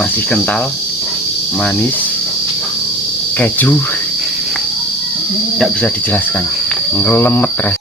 masih kental, manis, keju, tidak bisa dijelaskan, ngelemet rasanya.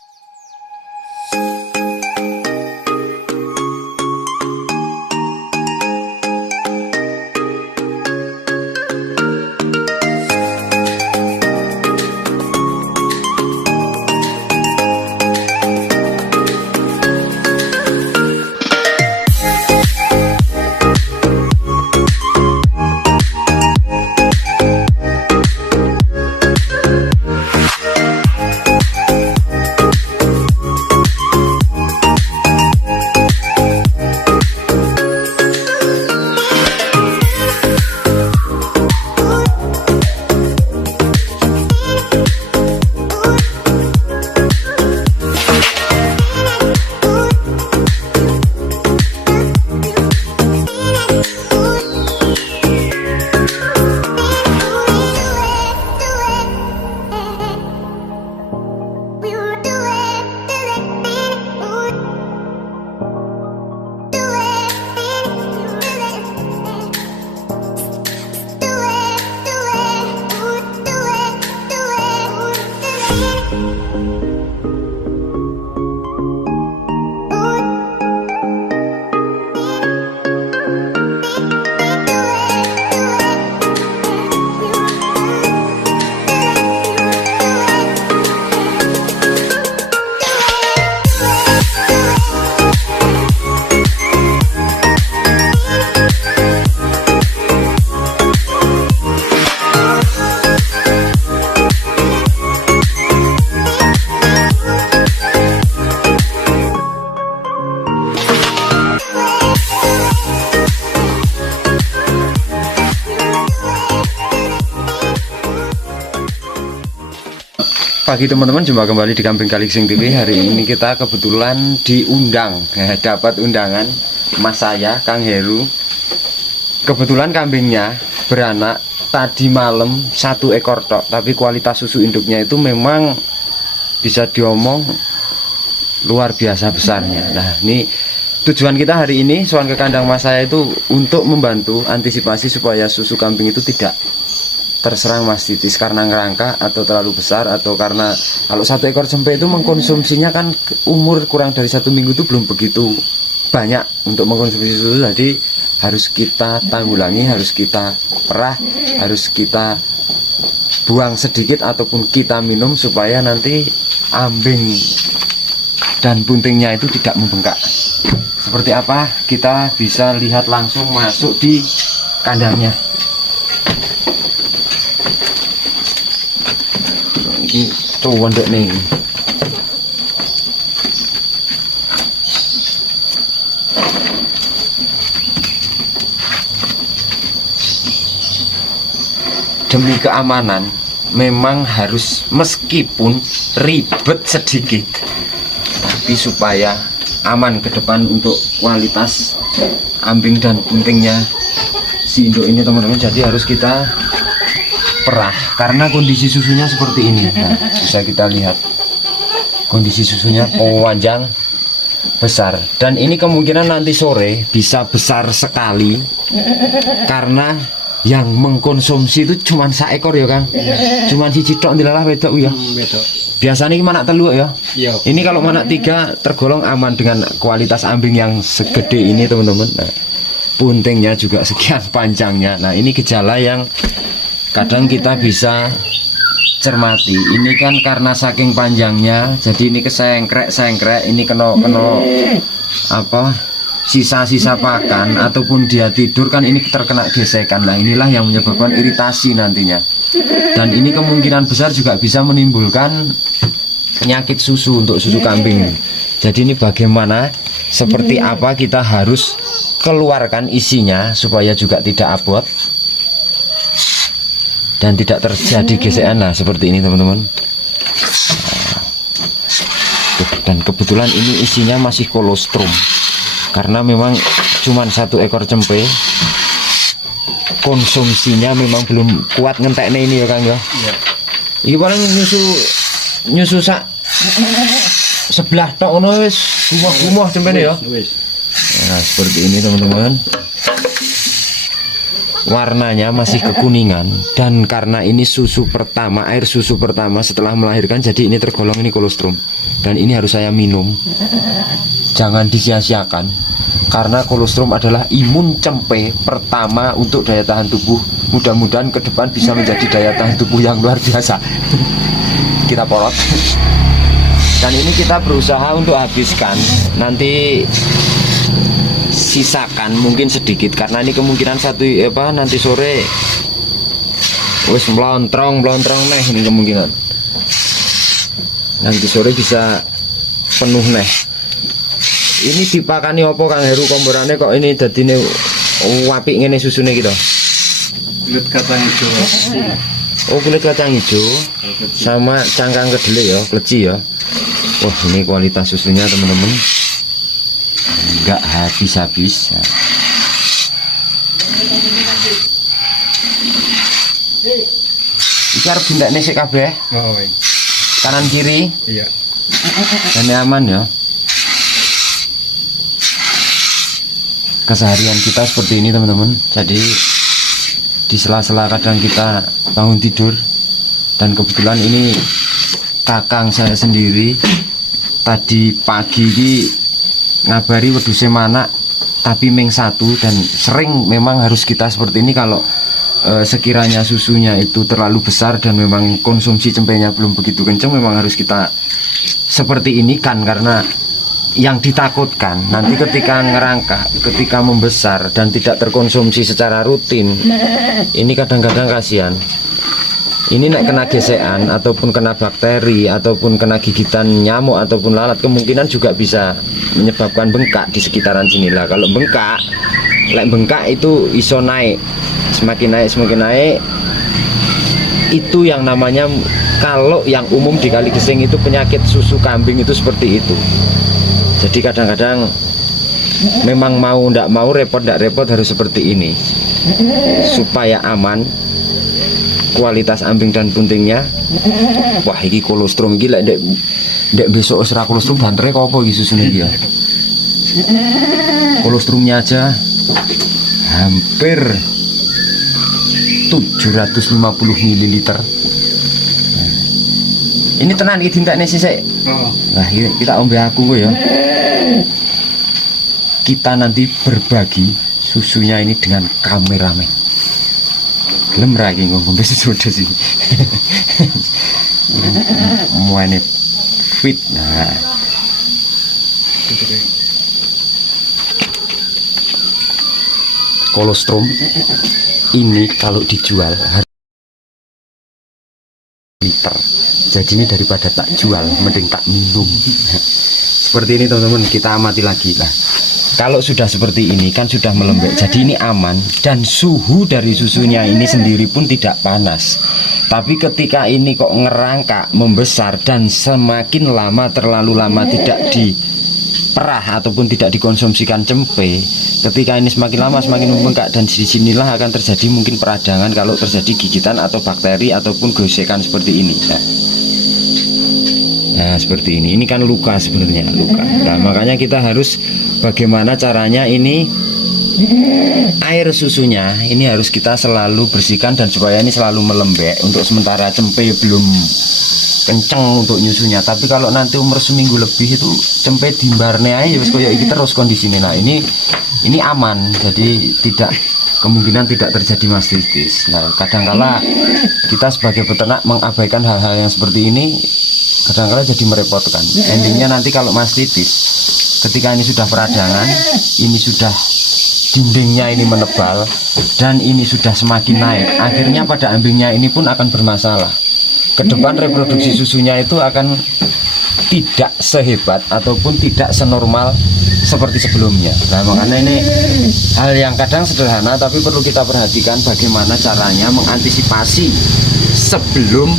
Pagi teman-teman, jumpa kembali di Kambing Kaliksing TV. Hari ini kita kebetulan diundang, dapat undangan mas saya, Kang Heru. Kebetulan kambingnya beranak tadi malam 1 ekor tok, tapi kualitas susu induknya itu memang bisa diomong luar biasa besarnya. Nah, ini tujuan kita hari ini, soal ke kandang mas saya itu untuk membantu antisipasi supaya susu kambing itu tidak terserang mastitis karena ngerangka atau terlalu besar, atau karena kalau 1 ekor cempe itu mengkonsumsinya kan umur kurang dari 1 minggu itu belum begitu banyak untuk mengkonsumsi susu. Jadi harus kita tanggulangi, harus kita perah, harus kita buang sedikit ataupun kita minum supaya nanti ambing dan buntingnya itu tidak membengkak. Seperti apa kita bisa lihat langsung masuk di kandangnya. Ini tuh ndek nih. Demi keamanan memang harus, meskipun ribet sedikit, tapi supaya aman ke depan untuk kualitas ambing dan buntingnya si induk ini teman-teman. Jadi harus kita perah karena kondisi susunya seperti ini. Nah, bisa kita lihat kondisi susunya panjang, besar, dan ini kemungkinan nanti sore bisa besar sekali karena yang mengkonsumsi itu cuma 1 ekor ya Kang, cuma si cidok dilalah wedok ya. Biasanya ini mana telur ya. Ini kalau mana 3 tergolong aman dengan kualitas ambing yang segede ini teman-teman. Nah, buntingnya juga sekian panjangnya. Nah, ini gejala yang kadang kita bisa cermati. Ini kan karena saking panjangnya, jadi ini kesengkrek, ini kena apa, sisa-sisa pakan ataupun dia tidur kan ini terkena gesekan. Nah, inilah yang menyebabkan iritasi nantinya. Dan ini kemungkinan besar juga bisa menimbulkan penyakit susu untuk susu kambing. Jadi ini bagaimana, seperti apa kita harus keluarkan isinya supaya juga tidak abot dan tidak terjadi gesekan. Nah, seperti ini teman-teman. Dan kebetulan ini isinya masih kolostrum karena memang cuma 1 ekor cempe, konsumsinya memang belum kuat ngenteknya ini ya Kang ya. Ini paling nyusu sak sebelah tok ngono wis gumuh-gumuh cempene ya. Nah, seperti ini teman-teman. warnanya masih kekuningan, dan karena ini susu pertama, air susu pertama setelah melahirkan, jadi ini tergolong ini kolostrum, dan ini harus saya minum. Jangan disia-siakan, karena kolostrum adalah imun cempe pertama untuk daya tahan tubuh. Mudah-mudahan ke depan bisa menjadi daya tahan tubuh yang luar biasa. Kita porot, dan ini kita berusaha untuk habiskan. Nanti sisakan mungkin sedikit, karena ini kemungkinan nanti sore wis melontrong neh, ini kemungkinan nanti sore bisa penuh neh. Ini dipakani opo Kang Heru komborane kok ini dadine apik ngene susune gitu? Kulit kacang hijau. Oh, kulit kacang hijau sama cangkang kedelai ya, kleci ya. Wah, ini kualitas susunya teman-teman, nggak habis-habis ya. Iki arep dindakne sik kabeh. Oh, Kanan kiri. iya. Dan aman ya. Keseharian kita seperti ini teman-teman. Jadi di sela-sela kadang kita bangun tidur, dan kebetulan ini kakang saya sendiri tadi pagi ini ngabari wedhuse manak tapi ming satu, dan sering memang harus kita seperti ini kalau sekiranya susunya itu terlalu besar dan memang konsumsi cempenya belum begitu kenceng, memang harus kita seperti ini kan, karena yang ditakutkan nanti ketika ngerangkak, ketika membesar dan tidak terkonsumsi secara rutin, ini kadang-kadang kasihan. Ini nek kena gesekan ataupun kena bakteri ataupun kena gigitan nyamuk ataupun lalat, kemungkinan juga bisa menyebabkan bengkak di sekitaran sinilah. Kalau bengkak, itu iso naik, semakin naik itu yang namanya, kalau yang umum di Kaligeseng itu penyakit susu kambing itu seperti itu. Jadi kadang-kadang memang mau ndak mau, repot ndak repot harus seperti ini supaya aman kualitas ambing dan buntingnya. Wah, ini kolostrum gila, dek besok ora kolostrum bantere kok apa iki susune iki ya. Kolostrumnya aja hampir 750 ml. Ini tenan iki tintakne sisik. Oh. Nah, kita ombe aku ya. Kita nanti berbagi susunya ini dengan kameramen. Gelem ra iki ngombe susu sih. Muane fit. Nah. Kolostrum ini kalau dijual liter. Jadi ini daripada tak jual, mending tak minum. Seperti ini teman-teman, kita amati lagi lah. Kalau sudah seperti ini kan sudah melembek, jadi ini aman, dan suhu dari susunya ini sendiri pun tidak panas. Tapi ketika ini kok ngerangkak, membesar, dan semakin lama, terlalu lama tidak diperah ataupun tidak dikonsumsikan cempe, ketika ini semakin lama semakin membengkak, dan disinilah akan terjadi mungkin peradangan kalau terjadi gigitan atau bakteri ataupun gosekan seperti ini. Nah, seperti ini kan luka sebenarnya, luka. Nah, makanya kita harus bagaimana caranya ini air susunya ini harus kita selalu bersihkan, dan supaya ini selalu melembek. Untuk sementara cempe belum kenceng untuk nyusunya, tapi kalau nanti umur seminggu lebih itu cempe dimbarne aja wis koyo iki terus kondisinya. Nah, ini aman, jadi kemungkinan tidak terjadi mastitis. Nah, kadangkala kita sebagai peternak mengabaikan hal-hal yang seperti ini, kadang-kadang jadi merepotkan. Endingnya nanti kalau mastitis, ketika ini sudah peradangan, ini sudah dindingnya ini menebal, dan ini sudah semakin naik, akhirnya pada ambingnya ini pun akan bermasalah. Ke depan reproduksi susunya itu akan tidak sehebat ataupun tidak senormal seperti sebelumnya. Nah, makanya ini hal yang kadang sederhana tapi perlu kita perhatikan bagaimana caranya mengantisipasi sebelum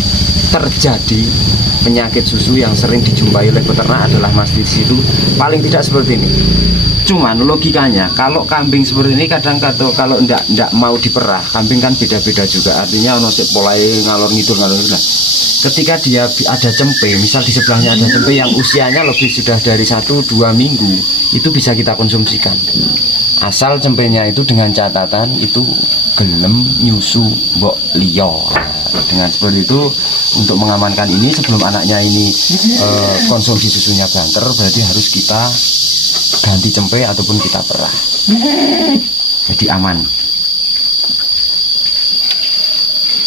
terjadi penyakit susu yang sering dijumpai oleh peternak adalah mastitis. Itu paling tidak seperti ini. Cuman logikanya kalau kambing seperti ini kadang-kadang kalau ndak mau diperah, kambing kan beda-beda juga, artinya ono sik polahe ngalor ngidul. Ketika dia ada cempe, misal di sebelahnya ada cempe yang usianya lebih sudah dari 1-2 minggu, itu bisa kita konsumsikan. Asal cempenya itu dengan catatan itu gelem nyusu mbok liyo. Nah, dengan seperti itu untuk mengamankan ini sebelum anaknya ini konsumsi susunya banter, berarti harus kita ganti cempe ataupun kita perah. Jadi aman.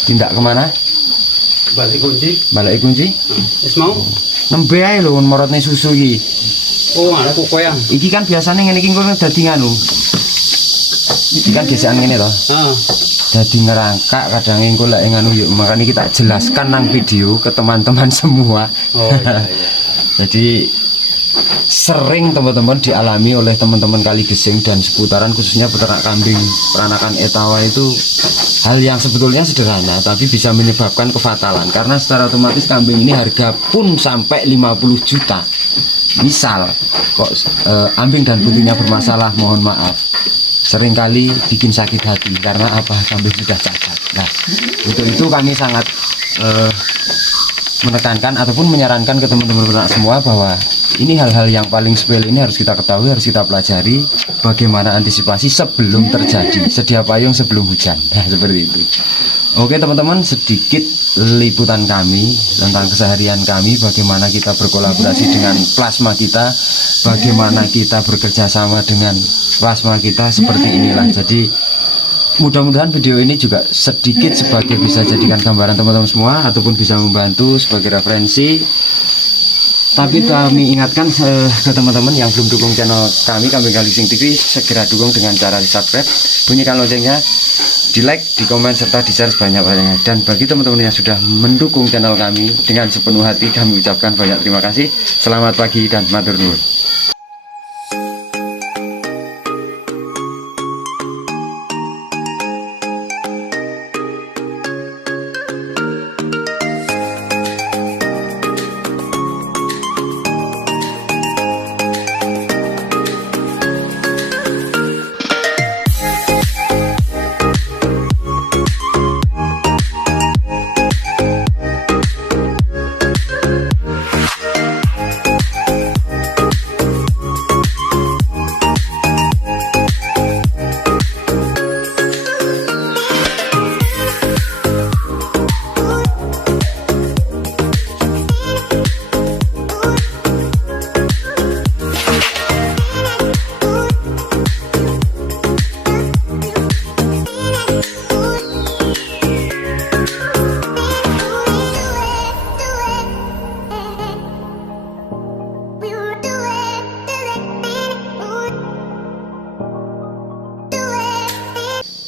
Tindak kemana? Balik kunci. Balik kunci? Wis mau? Nembe ae lho morotne susu iki. Oh, ada kokoyang. Iki kan biasanya ngene iki ngono dadi nganu. Iki kan biasaan ngene to. Heeh. Dadi ngerangkak kadang engko lek nganu yuk makanya kita jelaskan nang video ke teman-teman semua. Oh iya iya. Jadi sering teman-teman dialami oleh teman-teman Kaligesing dan seputaran khususnya peternak kambing peranakan etawa itu hal yang sebetulnya sederhana tapi bisa menyebabkan kefatalan karena secara otomatis kambing ini harga pun sampai 50 juta. Misal kok ambing dan putihnya bermasalah, mohon maaf, seringkali bikin sakit hati karena apa? Kambing sudah cacat. Nah, untuk itu kami sangat menekankan ataupun menyarankan ke teman-teman peternak semua bahwa ini hal-hal yang paling sepele ini harus kita ketahui, harus kita pelajari bagaimana antisipasi sebelum terjadi, sedia payung sebelum hujan. Nah, seperti itu. Oke teman-teman, sedikit liputan kami tentang keseharian kami, bagaimana kita berkolaborasi dengan plasma kita, bagaimana kita bekerja sama dengan plasma kita, seperti inilah. Jadi mudah-mudahan video ini juga sedikit sebagai bisa jadikan gambaran teman-teman semua ataupun bisa membantu sebagai referensi. Tapi kami ingatkan ke teman-teman yang belum dukung channel kami, Kambing Kaligesing TV, segera dukung dengan cara di subscribe, bunyikan loncengnya, di like, di komen, serta di share sebanyak-banyaknya. Dan bagi teman-teman yang sudah mendukung channel kami dengan sepenuh hati, kami ucapkan banyak terima kasih. Selamat pagi dan matur nuwun.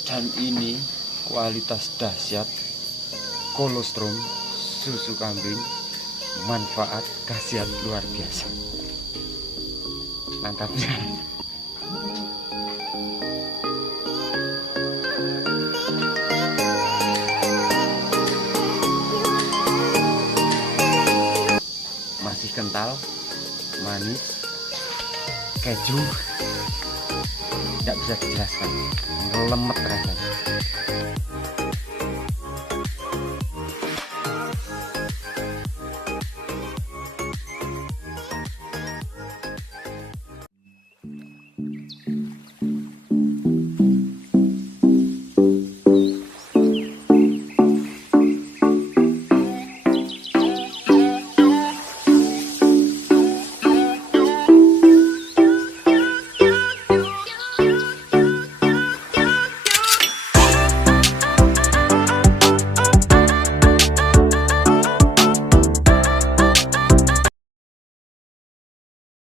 Dan ini kualitas dahsyat kolostrum susu kambing, manfaat dahsyat luar biasa. Mantapnya. Masih kental, manis, keju, tidak bisa dijelaskan, lemet rasanya.